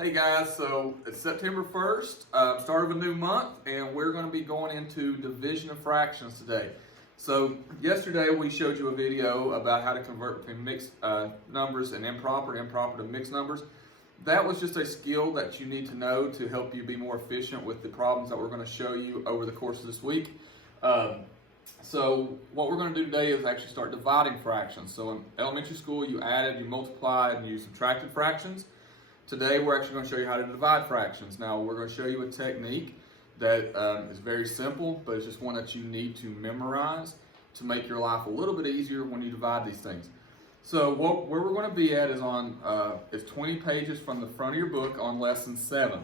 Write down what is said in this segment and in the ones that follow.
Hey guys, so it's September 1st, start of a new month, and we're going to be going into division of fractions today. So yesterday we showed you a video about how to convert between mixed numbers and improper to mixed numbers. That was just a skill that you need to know to help you be more efficient with the problems that we're going to show you over the course of this week. So what we're going to do today is actually start dividing fractions. So in elementary school you added, you multiplied, and you subtracted fractions. Today we're actually going to show you how to divide fractions. Now we're going to show you a technique that is very simple, but it's just one that you need to memorize to make your life a little bit easier when you divide these things. So where we're going to be at is on 20 pages from the front of your book on lesson 7.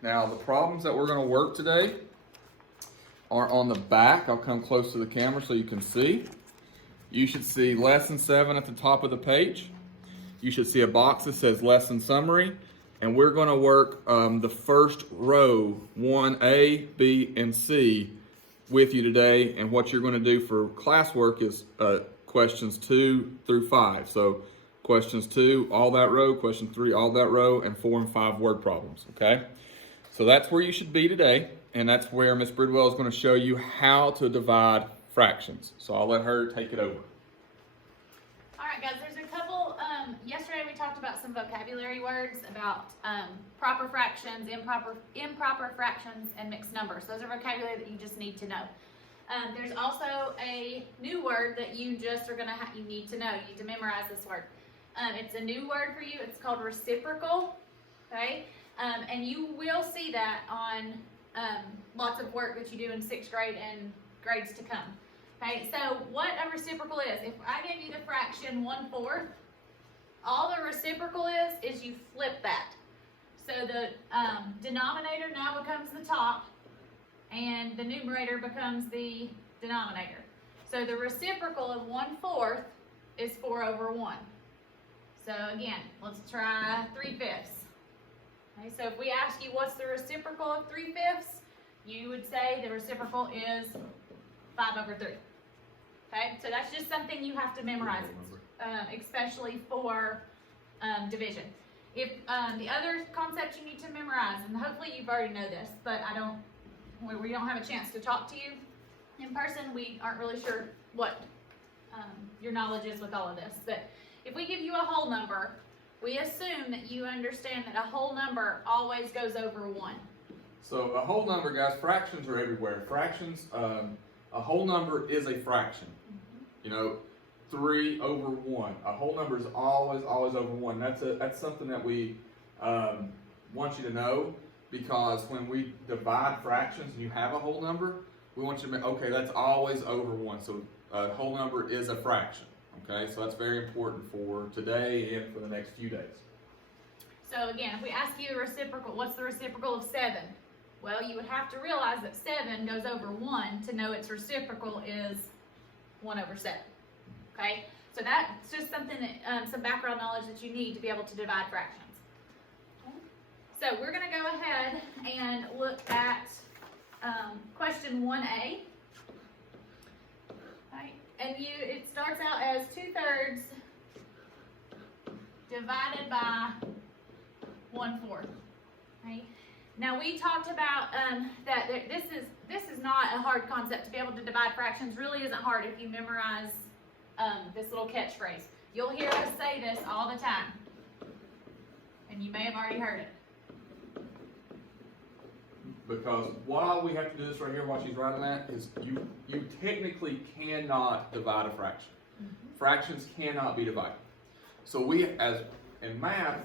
Now the problems that we're going to work today are on the back. I'll come close to the camera so you can see. You should see lesson 7 at the top of the page. You should see a box that says lesson summary, and we're going to work the first row, 1A, B, and C with you today. And what you're going to do for classwork is questions 2 through 5. So questions 2, all that row, question 3, all that row, and 4 and 5 word problems, okay? So that's where you should be today, and that's where Miss Bridwell is going to show you how to divide fractions. So I'll let her take it over. All right, guys, there's a couple, yesterday we talked about some vocabulary words about proper fractions, improper fractions, and mixed numbers. Those are vocabulary that you just need to know. There's also a new word that you just are gonna you need to know. You need to memorize this word. It's a new word for you. It's called reciprocal, okay? And you will see that on lots of work that you do in 6th grade and grades to come. Okay, so what a reciprocal is, if I gave you the fraction 1/4, all the reciprocal is you flip that. So the denominator now becomes the top, and the numerator becomes the denominator. So the reciprocal of 1/4 is 4/1. So again, let's try 3/5. Okay, so if we ask you what's the reciprocal of 3/5, you would say the reciprocal is 5/3. Okay, so that's just something you have to memorize, especially for division. If the other concept you need to memorize, and hopefully you've already know this, but we don't have a chance to talk to you in person. We aren't really sure what your knowledge is with all of this. But if we give you a whole number, we assume that you understand that a whole number always goes over 1. So a whole number, guys, fractions are everywhere. Fractions, a whole number is a fraction. You know, 3/1. A whole number is always over 1. That's something that we want you to know, because when we divide fractions and you have a whole number, we want you to make, okay, that's always over 1. So a whole number is a fraction. Okay, so that's very important for today and for the next few days. So again, if we ask you the reciprocal, what's the reciprocal of 7? Well, you would have to realize that 7 goes over 1 to know its reciprocal is 1/7. Okay, so that's just something that some background knowledge that you need to be able to divide fractions. Okay. So we're going to go ahead and look at question 1A. Okay. And it starts out as 2/3 divided by 1/4. Okay. Now we talked about that this is not a hard concept. To be able to divide fractions really isn't hard if you memorize this little catchphrase. You'll hear us say this all the time, and you may have already heard it. Because while we have to do this right here, while she's writing that, is you technically cannot divide a fraction. Fractions cannot be divided. So in math,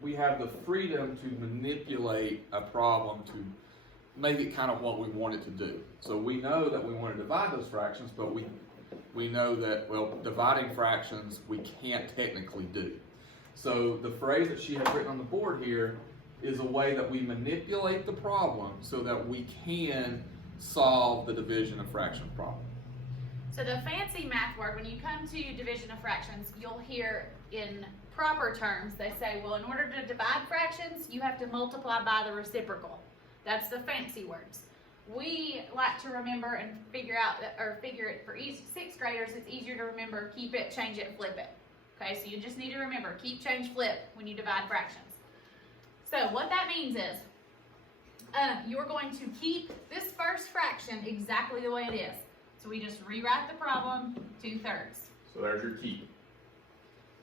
we have the freedom to manipulate a problem to make it kind of what we want it to do. So we know that we want to divide those fractions, but we know that, well, dividing fractions we can't technically do. So the phrase that she has written on the board here is a way that we manipulate the problem so that we can solve the division of fractions problem. So the fancy math word, when you come to division of fractions, you'll hear in proper terms, they say, well, in order to divide fractions, you have to multiply by the reciprocal. That's the fancy words. We like to remember and figure it for each 6th graders. It's easier to remember, keep it, change it, flip it. Okay, so you just need to remember, keep, change, flip when you divide fractions. So what that means is, you're going to keep this first fraction exactly the way it is. So we just rewrite the problem 2/3. So there's your key.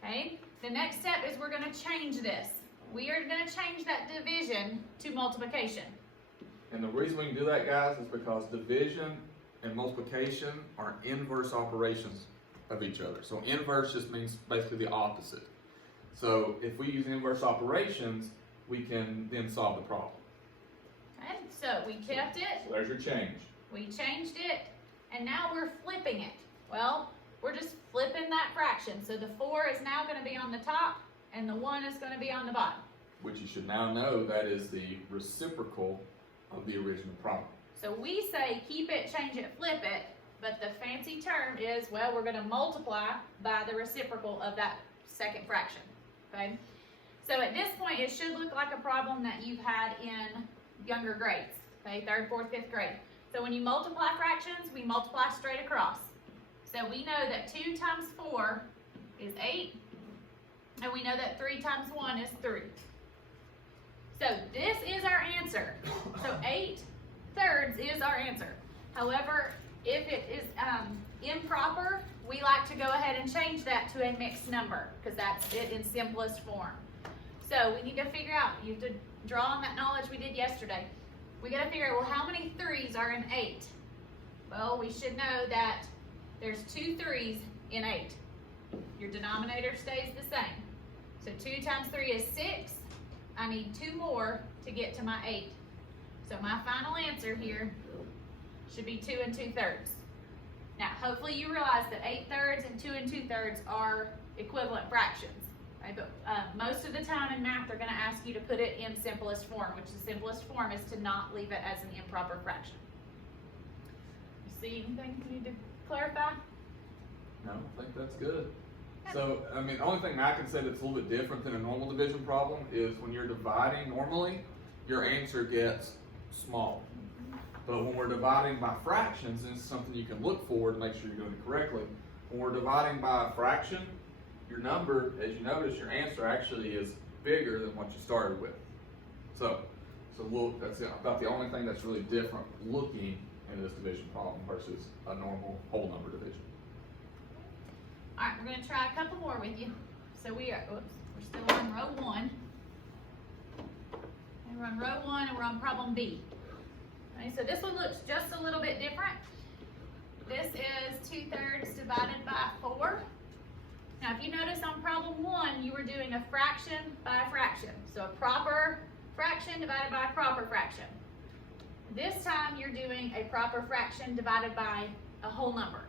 Okay? The next step is we're going to change this. We are going to change that division to multiplication. And the reason we can do that, guys, is because division and multiplication are inverse operations of each other. So inverse just means basically the opposite. So if we use inverse operations, we can then solve the problem. Okay? So we kept it. So there's your change. We changed it, and now we're flipping it. Well, we're just flipping that fraction. So the 4 is now going to be on the top, and the 1 is going to be on the bottom. Which you should now know that is the reciprocal of the original problem. So we say keep it, change it, flip it, but the fancy term is, well, we're going to multiply by the reciprocal of that second fraction. Okay? So at this point, it should look like a problem that you've had in younger grades, okay, 3rd, 4th, 5th grade. So when you multiply fractions, we multiply straight across. So we know that 2 times 4 is 8, and we know that 3 times 1 is 3. So this is our answer. So 8/3 is our answer. However, if it is improper, we like to go ahead and change that to a mixed number, because that's it in simplest form. So we need to figure out, you have to draw on that knowledge we did yesterday. We got to figure out, well, how many 3's are in 8? Well, we should know that there's 2 3's in 8. Your denominator stays the same. So 2 times 3 is 6. I need 2 more to get to my 8. So my final answer here should be 2 2/3. Now, hopefully you realize that 8/3 and 2 2/3 are equivalent fractions. Right? But most of the time in math, they're going to ask you to put it in simplest form, which the simplest form is to not leave it as an improper fraction. You see anything you need to clarify? No, I think that's good. So, I mean, the only thing I can say that's a little bit different than a normal division problem is when you're dividing normally, your answer gets small. But when we're dividing by fractions, and it's something you can look for to make sure you're doing it correctly, when we're dividing by a fraction, your number, as you notice, your answer actually is bigger than what you started with. So that's about the only thing that's really different looking in this division problem versus a normal whole number division. All right, we're going to try a couple more with you. So we're still on row 1. And we're on row 1 and we're on problem B. Okay, so this one looks just a little bit different. This is 2/3 divided by 4. Now, if you notice on problem 1, you were doing a fraction by a fraction. So a proper fraction divided by a proper fraction. This time, you're doing a proper fraction divided by a whole number.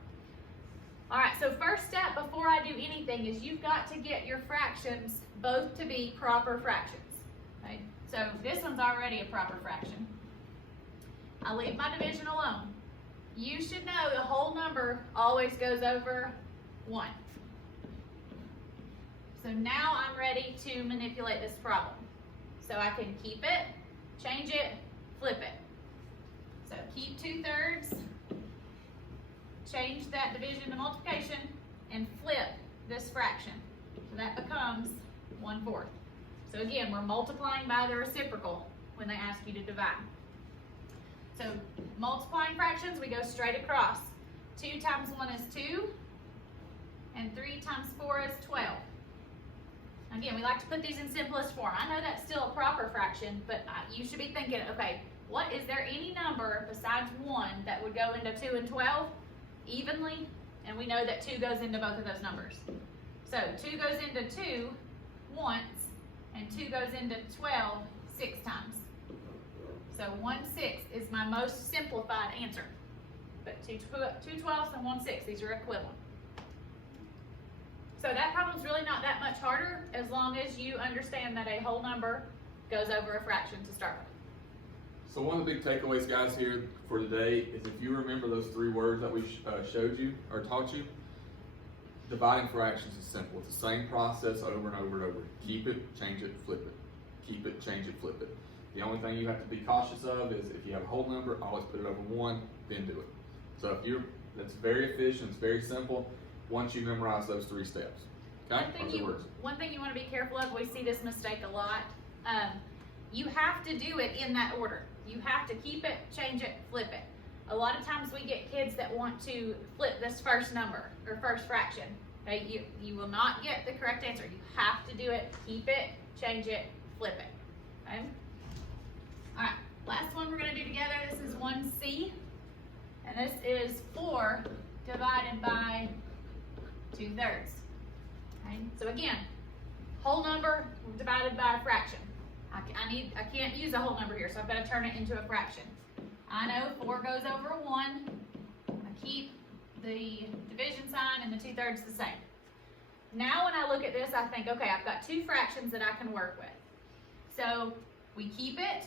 All right, so first step before I do anything is you've got to get your fractions both to be proper fractions. Okay? So this one's already a proper fraction. I leave my division alone. You should know the whole number always goes over 1. So now I'm ready to manipulate this problem. So I can keep it, change it, flip it. So keep 2/3, change that division to multiplication, and flip this fraction. So that becomes 1/4. So again, we're multiplying by the reciprocal when they ask you to divide. So multiplying fractions, we go straight across. 2 times 1 is 2, and 3 times 4 is 12. Again, we like to put these in simplest form. I know that's still a proper fraction, but you should be thinking, okay, is there any number besides 1 that would go into 2 and 12 evenly? And we know that 2 goes into both of those numbers. So 2 goes into 2 once, and 2 goes into 12 6 times. So 1/6 is my most simplified answer. But 2 12ths and 1/6, these are equivalent. So that problem's really not that much harder as long as you understand that a whole number goes over a fraction to start with. So one of the big takeaways, guys, here for today is if you remember those 3 words that we showed you or taught you, dividing fractions is simple. It's the same process over and over and over. Keep it, change it, flip it. Keep it, change it, flip it. The only thing you have to be cautious of is if you have a whole number, always put it over 1, then do it. So that's very efficient, it's very simple once you memorize those 3 steps. Okay? One thing you want to be careful of, we see this mistake a lot. you have to do it in that order. You have to keep it, change it, flip it. A lot of times we get kids that want to flip this first number or first fraction. Okay, you will not get the correct answer. You have to do it, keep it, change it, flip it. Okay? All right, last one we're gonna do together. This is 1C, and this is 4 divided by 2/3. Okay, so again, whole number divided by a fraction. I can't use a whole number here, so I've got to turn it into a fraction. I know 4 goes over 1. I keep the division sign and the 2/3 the same. Now when I look at this, I think, okay, I've got 2 fractions that I can work with. So we keep it,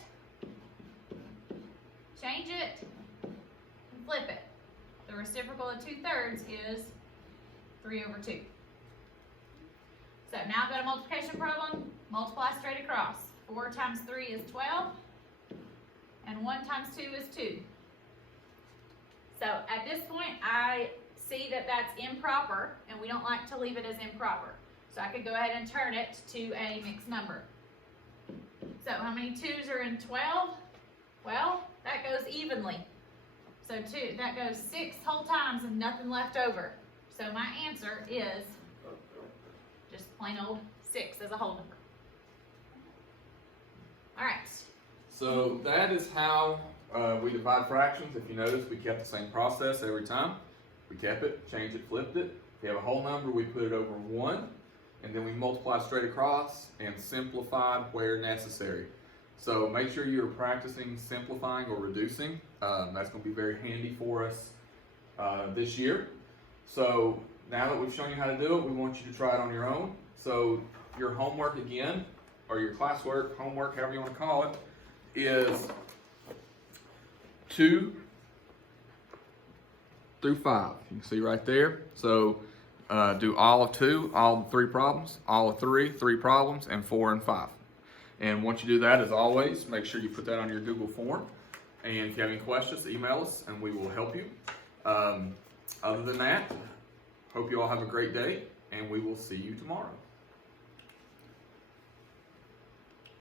change it, and flip it. The reciprocal of 2/3 is 3/2. So now I've got a multiplication problem. Multiply straight across. 4 times 3 is 12, and 1 times 2 is 2. So at this point, I see that that's improper, and we don't like to leave it as improper. So I could go ahead and turn it to a mixed number. So how many 2's are in 12? Well, that goes evenly. So that goes 6 whole times and nothing left over. So my answer is just plain old 6 as a whole number. All right. So that is how we divide fractions. If you notice, we kept the same process every time. We kept it, changed it, flipped it. If we have a whole number, we put it over 1, and then we multiply straight across and simplified where necessary. So make sure you're practicing simplifying or reducing. That's going to be very handy for us this year. So now that we've shown you how to do it, we want you to try it on your own. So your homework again, or your classwork, homework, however you want to call it, is 2 through 5. You can see right there. So do all of 2, all of 3 problems, all of 3, 3 problems, and 4 and 5. And once you do that, as always, make sure you put that on your Google form. And if you have any questions, email us and we will help you. Other than that, hope you all have a great day, and we will see you tomorrow.